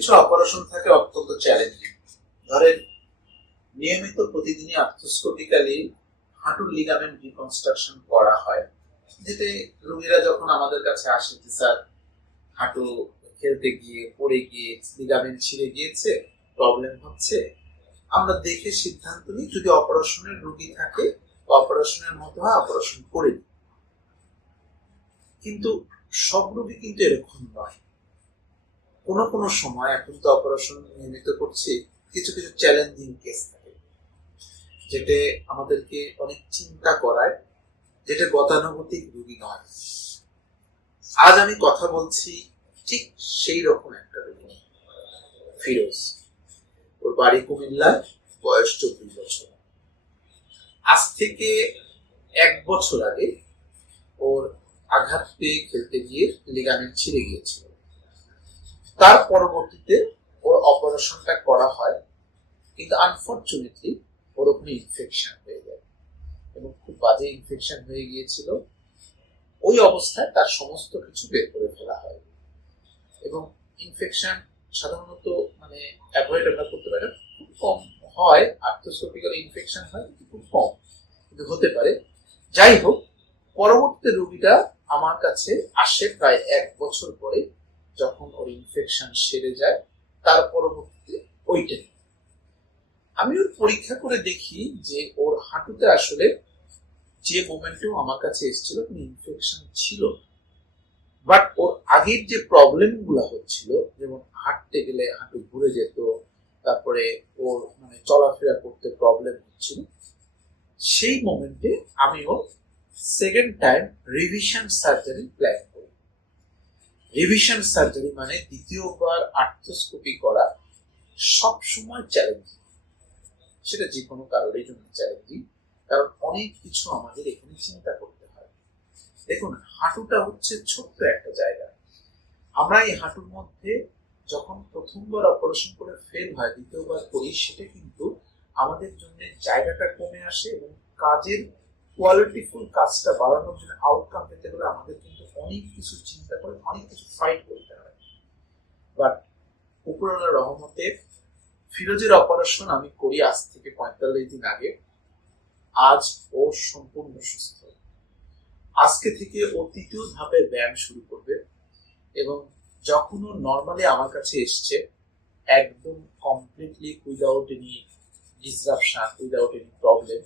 কিছু অপারেশন থাকে অত্যন্ত চ্যালেঞ্জিং। ধরেন নিয়মিত প্রতিদিনই আর্থ্রোস্কোপিক্যালি হাঁটুর লিগামেন্ট রিকনস্ট্রাকশন করা হয়, যেতে রোগীরা যখন আমাদের কাছে আসে যে স্যার হাঁটু খেলতে গিয়ে পড়ে গিয়ে লিগামেন্ট ছিঁড়ে গিয়েছে, প্রবলেম হচ্ছে, আমরা দেখে সিদ্ধান্ত নিই যদি অপারেশনের রোগী থাকে অপারেশনের মতো হয় অপারেশন করে দিই। কিন্তু সব রোগী কিন্তু এরকম নয়। কোনো কোনো সময় এখন তো অপারেশন নিয়মিত করছি, কিছু কিছু চ্যালেঞ্জিং কেস থাকে যেটা আমাদেরকে অনেক চিন্তা করায়, যেটা গতানুগতিক রোগী নয়। আজ আমি কথা বলছি ঠিক সেই রকম একটা রোগী, ফিরোজ। ওর বাড়ি কুমিল্লা, বয়স 24 বছর। আজ থেকে 1 বছর আগে ওর আঘাত পেয়ে খেলতে গিয়ে লিগামেন্ট ছিঁড়ে গিয়েছিল। তার পরবর্তীতে ওর অপারেশনটা করা হয়, কিন্তু আনফরচুনেটলি ওর ওখানে ইনফেকশন হয়ে যায় এবং খুব বাজে ইনফেকশন হয়ে গিয়েছিল। ওই অবস্থায় তার সমস্ত কিছু বের করে ফেলা হয় এবং ইনফেকশন সাধারণত অ্যাভয়েড আমরা করতে পারি, খুব কম হয়। আর্থ্রোস্কোপিক্যাল ইনফেকশন হয় কিন্তু খুব কম, কিন্তু হতে পারে। যাই হোক, পরবর্তী রোগীটা আমার কাছে আসে প্রায় 1 বছর পরে, যখন ওর ইনফেকশন সেরে যায়। তার পরবর্তীতে ওইটাই আমি ওর পরীক্ষা করে দেখি যে ওর হাঁটুতে আসলে যে মোমেন্টেও আমার কাছে এসেছিল কোনো ইনফেকশন ছিল, বাট ওর আগের যে প্রবলেম গুলা হচ্ছিল, যেমন হাঁটতে গেলে হাঁটু ঘুরে যেত, তারপরে ওর চলাফেরা করতে প্রবলেম হচ্ছিল, সেই মোমেন্টে আমি ওর second time revision surgery plan করি। রিভিশন সার্জারি মানে দ্বিতীয়বার আর্থ্রোস্কোপি করা সবসময় চ্যালেঞ্জিং। সেটা যে কোনো কারোরই জন্য চ্যালেঞ্জিং, কারণ অনেক কিছু আমাদের এখানে চিন্তা করতে হয়। দেখুন, হাঁটুটা হচ্ছে ছোট্ট একটা জায়গা। আমরা এই হাঁটুর মধ্যে যখন প্রথমবার অপারেশন করে ফেল হয়, দ্বিতীয়বার করি, সেটা কিন্তু আমাদের জন্য জায়গাটা কমে আসে এবং কাজের কোয়ালিটিফুল কাজটা বাড়ানোর জন্য আউটকাম পেতে হলে আমাদের কিন্তু অনেক কিছু চিন্তা করে অনেক কিছু ফাইট করতে হয়। বাট উপরওয়ালার রহমতে ফিরোজের অপারেশন আমি করি আজ থেকে 45 দিন আগে। আজ ও সম্পূর্ণ সুস্থ। আজকে থেকে ও তৃতীয় ধাপে ব্যায়াম শুরু করবে এবং যখন ও নর্মালি আমার কাছে এসছে, একদম completely without any disruption, without any problem,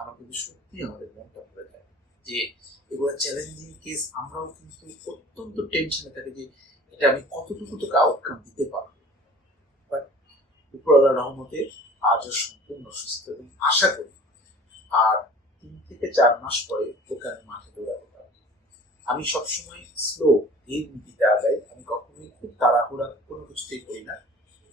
আমার কিন্তু সত্যি আমাদের মনটা ভরে যায় যে এগুলো চ্যালেঞ্জিং কেস। আমরাও কিন্তু অত্যন্ত টেনশনে থাকি যে এটা আমি কতটুকু তোকে আউটকাম দিতে পারবো। বাট উপরওয়ালার রহমতে আজও সম্পূর্ণ সুস্থ এবং আশা করি আর 3 থেকে 4 মাস পরে ওকে আমি মাঠে দৌড়াতে পারবো। আমি সবসময় স্লো, ধীর নীতিতে আগাই। আমি কখনোই খুব তাড়াহুড়া কোনো কিছুতেই করি না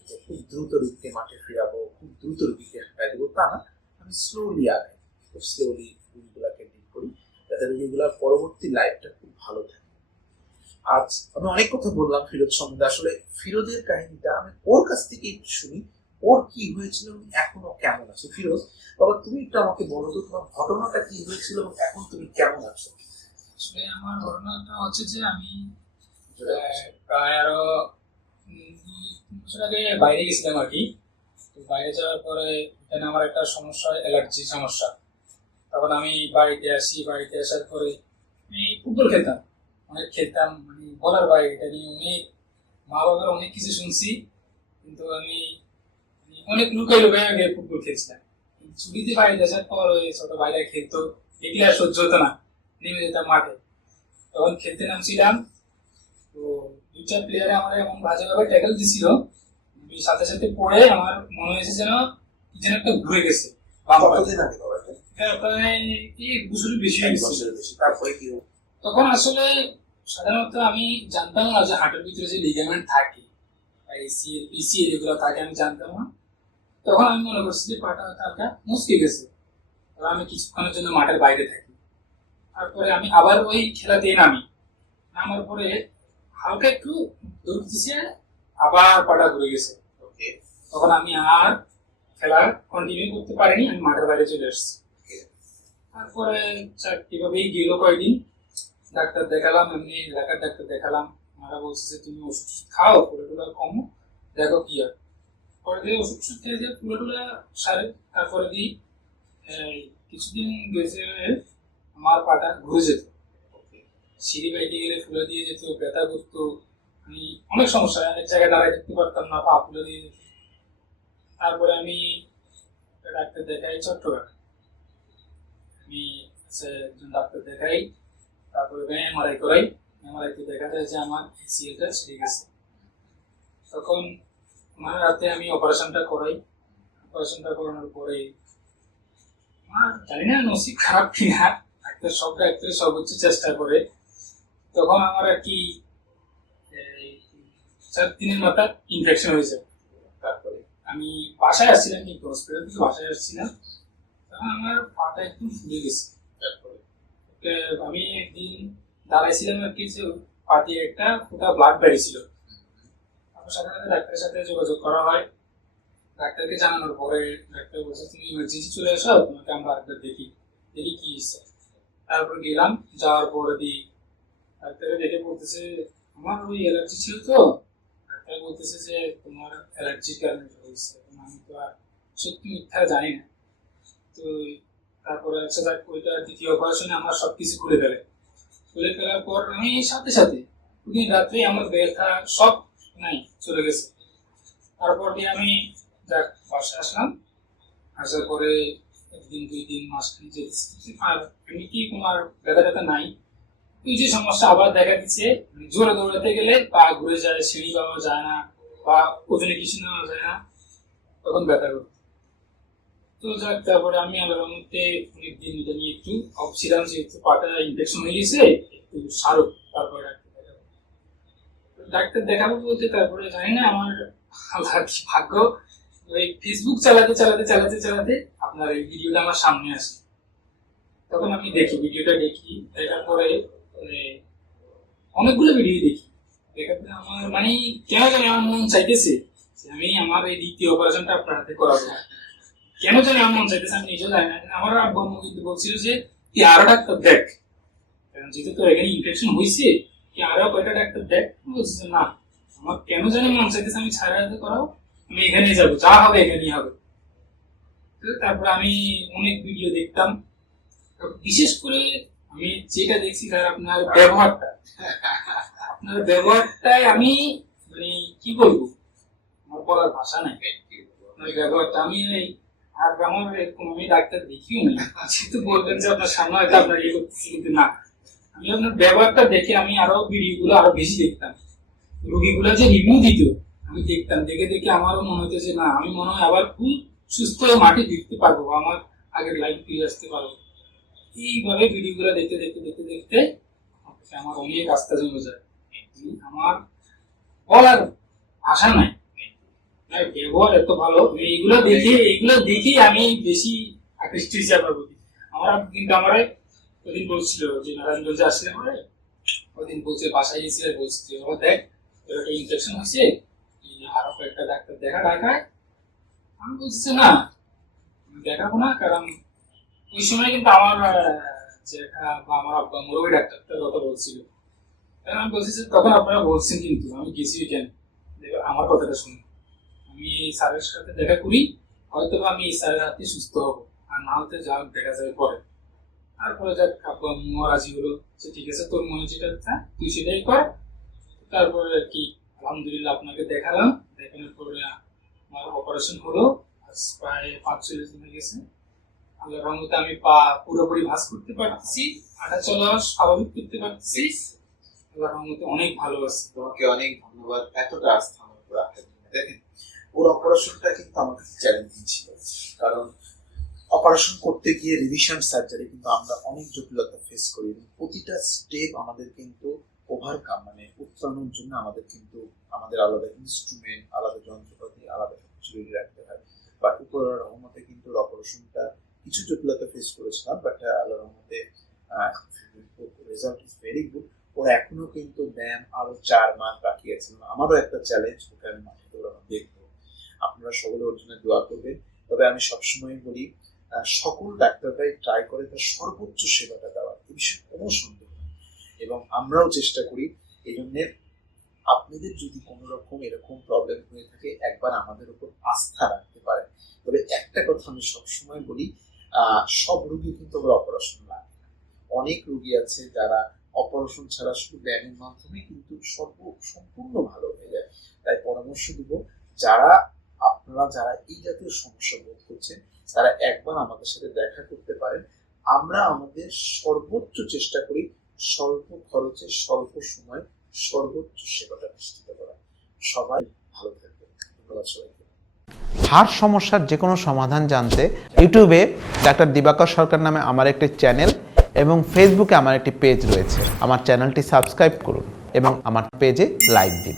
যে খুব দ্রুত রোগীকে মাঠে ফিরাবো, খুব দ্রুত রোগীকে হাঁটাই দেবো, তা না। আমি স্লোলি আগাই, খুব স্লোলি রোগীগুলাকে ডিল করি, যাতে রোগীগুলার পরবর্তী লাইফটা খুব ভালো থাকে। আজ আমি অনেক কথা বললাম ফিরোজ সম্বন্ধে। আসলে ফিরোজের কাহিনীটা আমি ওর কাছ থেকে একটু শুনি, ওর কি হয়েছিল এবং এখনো কেমন আছে। ফিরোজ বাবা, তুমি একটু আমাকে বলো তো তোমার ঘটনাটা কি হয়েছিল এবং এখন তুমি কেমন আছো? আসলে আমার ঘটনাটা হচ্ছে যে আমি প্রায় আরো 2 বছর আগে বাইরে গেছিলাম আর কি। তো বাইরে যাওয়ার পরে এখানে আমার একটা সমস্যা, অ্যালার্জি সমস্যা। তখন আমি বাড়িতে আসি, বাড়িতে আসার পরে আমি ফুটবল খেলতাম, অনেক খেলতাম, বলার বাইরে। এটা নিয়ে অনেক মা বাবার অনেক কিছু শুনছি, কিন্তু আমি অনেক লুকাই লুকাই আগে ফুটবল খেলছিলাম। ছুটিতে বাড়িতে আসার পর ওই ছোট ভাইরা খেলতো, দেখলে আর সহ্য হতো না, নেমে যেতাম মাঠে। তখন খেলতে নামছিলাম, তো 2-4 প্লেয়ারে আমার এমন বাজেভাবে ট্যাকল দিছিল, আমি সাথে সাথে পড়ে আমার মনে হয়েছে যেন কি যেন একটা ঘুরে গেছে। কতদিন আগে বাবা এটা? প্রায় 1 বছরের বেশি হয়ে গেছে। তারপরে কি হলো? তখন আসলে সাধারণত আমি জানতাম না যে হাঁটুর ভিতরে যে লিগামেন্ট থাকে, এসিএল পিসিএল এগুলো থাকে, আমি জানতাম না। তখন আমি মনে করছি যে পাটা হালকা মুচকে গেছে। তখন আমি কিছুক্ষণের জন্য মাঠের বাইরে থাকি। তারপরে আমি আবার ওই খেলাতে নামি। নামার পরে হালকা একটু দৌড় দিছে, আবার পাটা ঘুরে গেছে। তখন আমি আর খেলা কন্টিনিউ করতে পারিনি, আমি মাঠের বাইরে চলে আসছি। তারপরে এভাবেই গেল কয়েকদিন, ডাক্তার দেখালাম, এমনি এলাকার ডাক্তার দেখালাম। ওনারা বলছে যে তুমি ওষুধ খাও, করে কমো, দেখো কি হয়। পরে দিয়ে ওষুধ ওষুধ খেয়ে দিয়ে ফুলে টুলে সারে, তারপরে দিই কিছুদিন গেছে আমার পাটা ঘুরে যেত, সিঁড়ি বাইতে গেলে ফুলে দিয়ে যেত, ব্যথা করতো, আমি অনেক সমস্যা, এক জায়গায় দাঁড়ায় থাকতে পারতাম না, পা ফুলে দিয়ে যেত। তারপরে আমি ডাক্তার দেখাই চট্টগ্রামে, আমি একজন ডাক্তার দেখাই, তারপরে এমআরআই করাই। এমআরআই তে দেখা যায় যে আমার এসিএলটা ছিঁড়ে গেছে। তখন মানে রাতে আমি অপারেশনটা করাই। অপারেশনটা করানোর পরে আমার জানি না নসিব খারাপ কিনা, ডাক্তার সব ডাক্তারের সর্বোচ্চ চেষ্টা করে। তখন আমার আর কি 4 দিনের মাথায় ইনফেকশন হয়েছে। তারপরে আমি বাসায় আসছিলাম, কিন্তু হসপিটাল থেকে বাসায় আসছিলাম, তখন আমার পাটা একদম ফুলে গেছে। তারপরে আমি একদিন দাঁড়াইছিলাম আর কি, যে পা দিয়ে একটা ফোঁটা ব্লাড বেরিয়েছিল। তারপর সাথে সাথে ডাক্তারের সাথে যোগাযোগ করা হয়। ডাক্তারকে জানানোর পরে ডাক্তার বলছে তুমি ইমার্জেন্সি চলে আসো, তোমাকে আমরা একবার দেখি দেখি কি হয়েছে। তারপর গেলাম, যাওয়ার পরে দিই ডাক্তারে দেখে বলতেছে আমার ওই অ্যালার্জি ছিল, তো ডাক্তার বলতেছে যে তোমার অ্যালার্জির কারণে হয়েছে। আমি তো আর সত্যি মিথ্যা জানি না। তো তারপরে আচ্ছা যাক, ওইটা দ্বিতীয় অপারেশনে আমার সবকিছু খুলে ফেলে। খুলে ফেলার পর আমি সাথে সাথে ওদিন রাত্রে আমার ব্যথা সব নাই চলে গেছে। তারপর দিয়ে আমি যাক বাসায় আসলাম। আসার পরে একদিন 2 দিন মাঝখানে যেতেছি, আর আমি কি তোমার ব্যথা ট্যাথা নাই, এই যে সমস্যা আবার দেখা দিচ্ছে, জোরে দৌড়াতে গেলে পা ঘুরে যায়, সিঁড়ি পাওয়া যায় না, বা ওজনে কিছু নেওয়া যায় না, তখন ব্যথা করতো। তো যাক, তারপরে আমি আল্লাহর মধ্যে অনেকদিন এটা নিয়ে একটু ভাবছিলাম যে একটু পাটা ইনফেকশন হয়ে গেছে, একটু সারো, তারপরে ডাক্তার দেখাবো বলতে। তারপরে জানি না আমার আল্লাহর কি ভাগ্য, ওই ফেসবুক চালাতে চালাতে চালাতে চালাতে আপনার এই ভিডিওটা আমার সামনে আসে। তখন আমি দেখি, ভিডিওটা দেখি, দেখার পরে অনেকগুলো ভিডিও দেখি। দেখার পরে আমার মানে কেন জানি আমার মন চাইতেছে যে আমি আমার এই দ্বিতীয় অপারেশনটা আপনার হাতে করাবো। কেন জানি আমার মন চাইতেছে, আমি নিজেও জানি না। আমার আব্বু আম্মু কিন্তু বলছিল যে তুই আরো ডাক্তার দেখ, কারণ যেহেতু তো এখানে ইনফেকশন হয়েছে, তুই আরো কয়টা ডাক্তার দেখ। বলছি যে না, আমার কেন জানি মন চাইতেছে আমি ছাড়া হাতে করাবো, আমি এখানেই যাবো, যা হবে এখানেই হবে। তো তারপর আমি অনেক ভিডিও দেখতাম। বিশেষ করে আমি যেটা দেখছি তার আপনার ব্যবহারটা, আপনার ব্যবহারটাই আমি মানে কি বলবো, আমার বলার ভাষা নাই। আপনার ব্যবহারটা আমি আর আমার এরকম আমি ডাক্তার দেখিও নাই, যেহেতু বলবেন যে আপনার সামনে হয়তো আপনার ইয়ে করতেছি, কিন্তু না, আমি আপনার ব্যবহারটা দেখে আমি আরো ভিডিও গুলো আরো বেশি দেখতাম। রোগীগুলো যে রিভিউ দিত আমি দেখতাম, দেখে দেখে আমারও মনে হতো যে না, আমি মনে হয় আবার খুব সুস্থ হয়ে মাঠে ফিরতে পারবো, বা আমার আগের লাইফ ফিরে আসতে পারবো। এইভাবে ভিডিও গুলো দেখতে দেখতে দেখতে দেখতে আমার অনেক আস্থা জমে যায়। আমার বলার ভাষা নাই, ব্যবহার এত ভালো। এইগুলো দেখে আমি বেশি আকৃষ্ট হয়েছি আপনার প্রতি। আমার কিন্তু আমার ওদিন বলছিল যে নারায়ণগঞ্জে আসলে আমার ওদিন বলছে, বাসায় গেছি আর বলছে যে বাবা দেখ তোর একটা ইনফেকশন হয়েছে, আরো কয়েকটা ডাক্তার ঢাকায়। আমি বলছি যে না, দেখাবো না, কারণ ওই সময় কিন্তু আমার জেঠা বা আমার আব্বা মুরব্বী ডাক্তারটার কথা বলছিল। কারণ আমি বলছি যে তখন আপনারা বলছেন, কিন্তু আমি গেছি কেন, আমার কথাটা শুনুন, আমি স্যারের সাথে দেখা করি, হয়তো আমি এই স্যারের হাতে সুস্থ হবো, আর না হতে যা দেখা যাবে পরে। তারপরে যাক আব্বু আম্মু রাজি হলো যে ঠিক আছে, তোর মনে যেটা চায় তুই সেটাই কর। তারপরে আর কি আলহামদুলিল্লাহ আপনাকে দেখালাম, দেখানোর পরে আমার অপারেশন হলো। আজ প্রায় 5-6 দিন হয়ে গেছে। আল্লাহর রহমতে আমি পা পুরোপুরি ভাঁজ করতে পারছি, হাঁটা চলা স্বাভাবিক করতে পারছি। আল্লাহর রহমতে অনেক ভালো আছে। তোমাকে অনেক ধন্যবাদ এতটা আস্থা আমার উপর রাখার জন্য। দেখেন, পুরো অপারেশনটা কিন্তু আমার কাছে চ্যালেঞ্জিং ছিল, কারণ অপারেশন করতে গিয়ে রিভিশন সার্জারি কিন্তু আমরা অনেক জটিলতা ফেস করি, এবং প্রতিটা স্টেপ আমাদের কিন্তু ওভারকাম মানে উত্তরণের জন্য আমাদের কিন্তু আমাদের আলাদা ইনস্ট্রুমেন্ট, আলাদা যন্ত্রপাতি, আলাদা কিছু রেডি রাখতে হয়। বাট উপরের রহমতে কিন্তু অপারেশনটা কিছু জটিলতা ফেস করেছিলাম, বাট আল্লাহর রহমতে রেজাল্ট ইজ ভেরি গুড। ওরা এখনো কিন্তু ব্যায়াম আরো 4 মাস বাকি আছে, আমারও একটা চ্যালেঞ্জ, ওকে আমি মাঠে দৌড়ানো দেখবো। আপনারা সকলে ওর জন্য দোয়া করবেন। তবে আমি সবসময় বলি, সকল ডাক্তাররাই ট্রাই করে তার সর্বোচ্চ সেবাটা দেওয়ার, এই বিষয়ে কোনো সন্দেহ নেই, এবং আমরাও চেষ্টা করি। এই জন্য আপনাদের যদি কোনো রকম এরকম প্রবলেম হয়ে থাকে একবার আমাদের উপর আস্থা রাখতে পারেন। তবে একটা কথা আমি সবসময় বলি, সব রোগী কিন্তু আমরা অপারেশন লাগে না। অনেক রোগী আছে যারা অপারেশন ছাড়া শুধু ব্যায়ামের মাধ্যমে কিন্তু সম্পূর্ণ ভালো হয়ে যায়। তাই পরামর্শ দিব, আপনারা যারা এই জাতীয় সমস্যা বোধ করছেন তারা একবার আমাদের সাথে দেখা করতে পারেন। আমরা আমাদের সর্বোচ্চ চেষ্টা করি স্বল্প খরচে স্বল্প সময় সর্বোচ্চ সেবাটা নিশ্চিত করা। সবাই ভালো থাকবেন। ধন্যবাদ সবাইকে। হাড় সমস্যার যে কোনো সমাধান জানতে ইউটিউবে ডাক্তার দিবাকর সরকার নামে আমার একটি চ্যানেল এবং ফেসবুকে আমার একটি পেজ রয়েছে। আমার চ্যানেলটি সাবস্ক্রাইব করুন এবং আমার পেজে লাইক দিন।